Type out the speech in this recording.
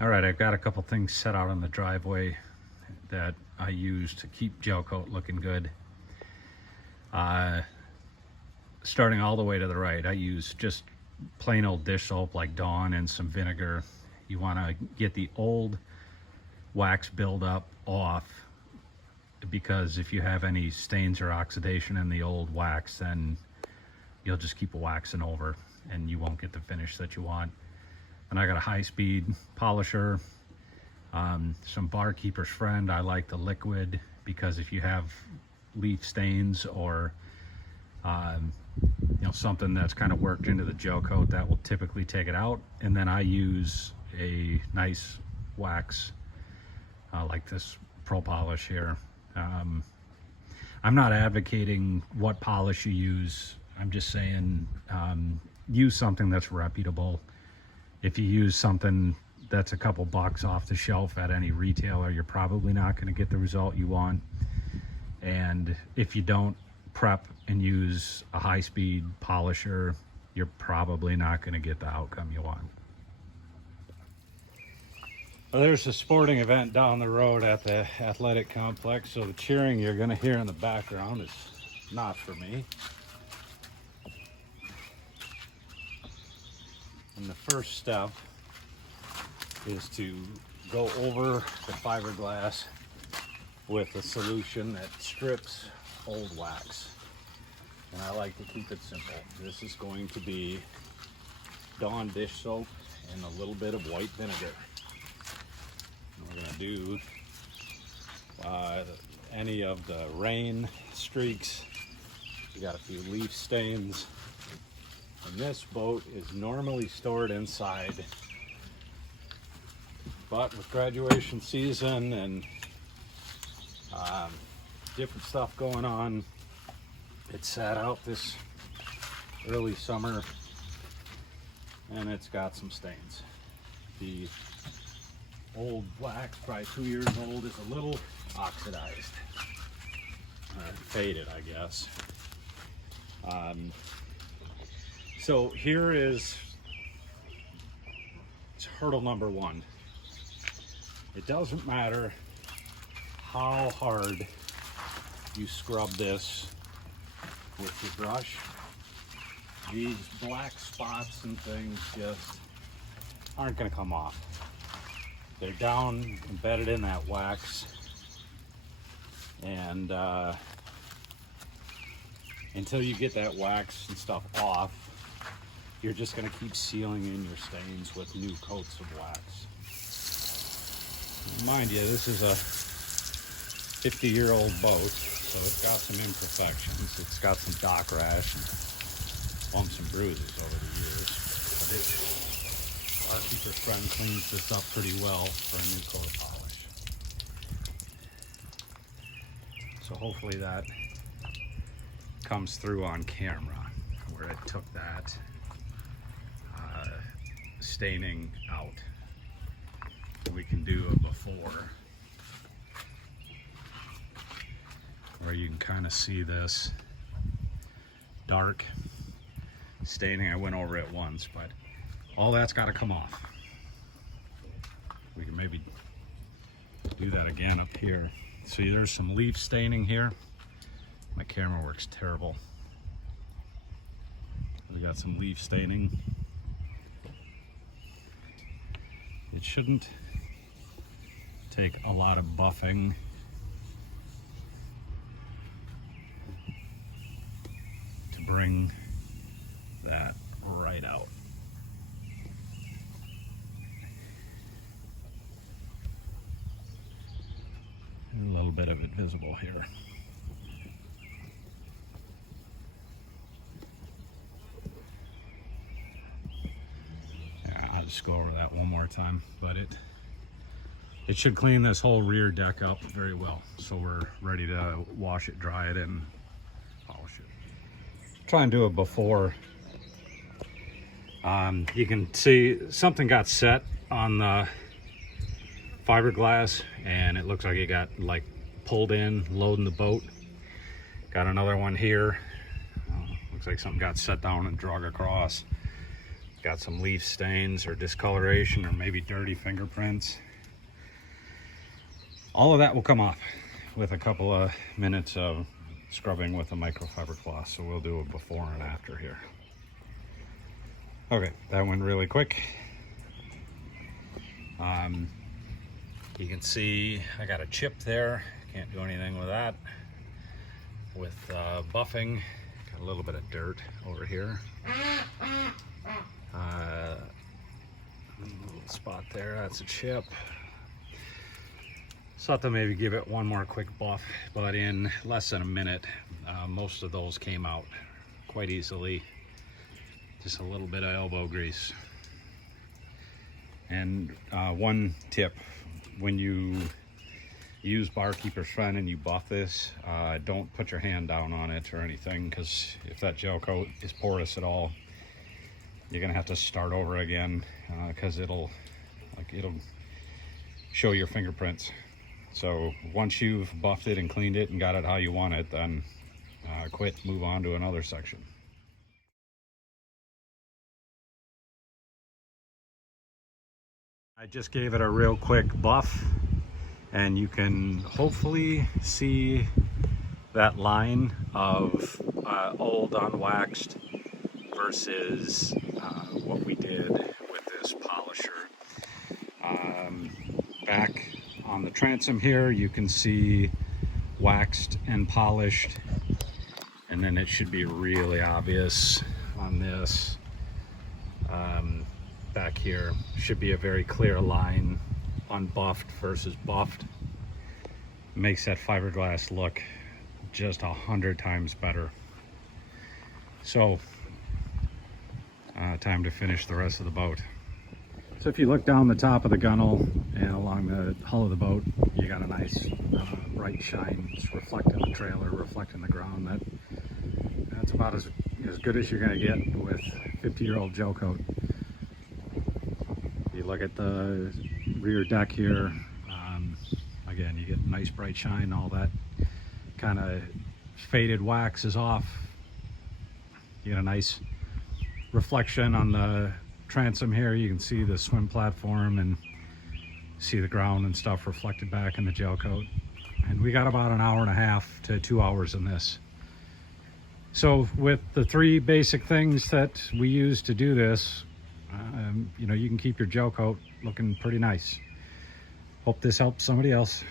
All right, I've got a couple things set out on the driveway that I use to keep gel coat looking good. Starting all the way to the right, I use just plain old dish soap like Dawn and some vinegar. You want to get the old wax buildup off, because if you have any stains or oxidation in the old wax, then you'll just keep waxing over and you won't get the finish that you want. And I got a high-speed polisher, some BarKeepers Friend. I like the liquid because if you have leaf stains or something that's kind of worked into the gel coat, that will typically take it out. And then I use a nice wax like this Pro Polish here. I'm not advocating what polish you use. I'm just saying use something that's reputable. If you use something that's a couple bucks off the shelf at any retailer, you're probably not going to get the result you want. And if you don't prep and use a high-speed polisher, you're probably not going to get the outcome you want. Well, there's a sporting event down the road at the athletic complex, so the cheering you're going to hear in the background is not for me. And the first step is to go over the fiberglass with a solution that strips old wax. And I like to keep it simple. This is going to be Dawn dish soap and a little bit of white vinegar. And we're going to do any of the rain streaks. We got a few leaf stains. And this boat is normally stored inside, but with graduation season and different stuff going on, it sat out this early summer and it's got some stains. The old wax, probably 2 years old, is a little oxidized, faded, I guess. So here is hurdle number one. It doesn't matter how hard you scrub this with your brush. These black spots and things just aren't going to come off. They're down, embedded in that wax, and until you get that wax and stuff off, you're just going to keep sealing in your stains with new coats of wax. Mind you, this is a 50-year-old boat, so it's got some imperfections. It's got some dock rash and bumps and bruises over the years. But BarKeepers Friend cleans this up pretty well for a new coat of polish. So hopefully that comes through on camera, where it took that staining out. We can do a before, where you can kind of see this dark staining. I went over it once, but all that's got to come off. We can maybe do that again up here. See, there's some leaf staining here. My camera works terrible. We got some leaf staining. It shouldn't take a lot of buffing to bring that right out. A little bit of it visible here. Yeah, I'll just go over that one more time, but it should clean this whole rear deck up very well. So we're ready to wash it, dry it, and polish it. Try and do it before. You can see something got set on the fiberglass and it looks like it got like pulled in loading the boat. Got another one here. Looks like something got set down and drug across. got some leaf stains or discoloration or maybe dirty fingerprints. All of that will come off with a couple of minutes of scrubbing with a microfiber cloth. So we'll do a before and after here. Okay, that went really quick. You can see I got a chip there. Can't do anything with that. With buffing, got a little bit of dirt over here. Little spot there, that's a chip. So I thought to maybe give it one more quick buff, but in less than a minute, most of those came out quite easily. Just a little bit of elbow grease. And one tip, when you use BarKeepers Friend and you buff this, don't put your hand down on it or anything, because if that gel coat is porous at all, you're gonna have to start over again, because it'll show your fingerprints. So once you've buffed it and cleaned it and got it how you want it, then quit, move on to another section. I just gave it a real quick buff, and you can hopefully see that line of old unwaxed versus what we did with this polisher. Back on the transom here, you can see waxed and polished, and then it should be really obvious on this. Back here should be a very clear line, unbuffed versus buffed. Makes that fiberglass look just 100 times better. So time to finish the rest of the boat. So if you look down the top of the gunnel and along the hull of the boat, you got a nice bright shine. It's reflecting the trailer, reflecting the ground. That's about as good as you're going to get with 50-year-old gel coat. You look at the rear deck here, again, you get nice bright shine. All that kind of faded wax is off. You get a nice reflection on the transom here. You can see the swim platform and see the ground and stuff reflected back in the gel coat. And we got about an hour and a half to 2 hours in this. So with the 3 basic things that we use to do this, you can keep your gel coat looking pretty nice. Hope this helps somebody else.